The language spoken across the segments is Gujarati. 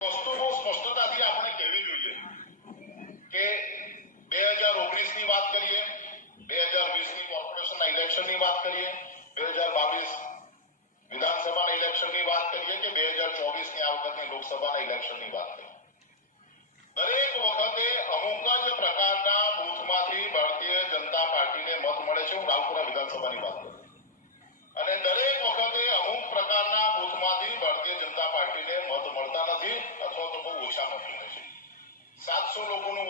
વસ્તુ બહુ સ્પષ્ટતાથી આપણે કહેવી જોઈએ કે બે હજાર ઓગણીસની વાત કરીએ, બે હજાર વીસની કોર્પોરેશનના ઇલેક્શનની વાત કરીએ, બે હજાર બાવીસ વિધાનસભાના ઇલેક્શનની વાત કરીએ કે બે હજાર ચોવીસની આ વખતની લોકસભાના ઇલેક્શનની વાત કરીએ. દરેક વખતે અમુક જ પ્રકારના બૂથમાંથી ભારતીય જનતા પાર્ટીને મત મળે છે. હું રાવપુરા વિધાનસભાની વાત કરું.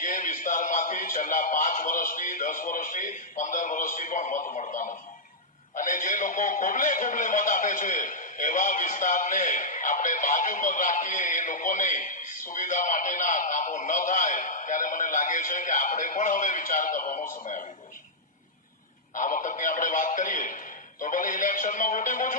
જે વિસ્તારમાંથી છેલ્લા પાંચ વર્ષથી, દસ વર્ષથી, પંદર વર્ષથી પણ મત મળતા નથી. અને જે લોકો ખુલ્લે ખુલ્લે મત આપે છે, એવા વિસ્તારને આપણે બાજુ પર રાખીએ, એ લોકોની સુવિધા માટેના કામો ન થાય, ત્યારે મને લાગે છે કે આપણે પણ હવે વિચાર કરવાનો સમય આવી ગયો છે. આ વખતની આપણે વાત કરીએ, તો ભલે ઇલેક્શનમાં વોટિંગ ઓછું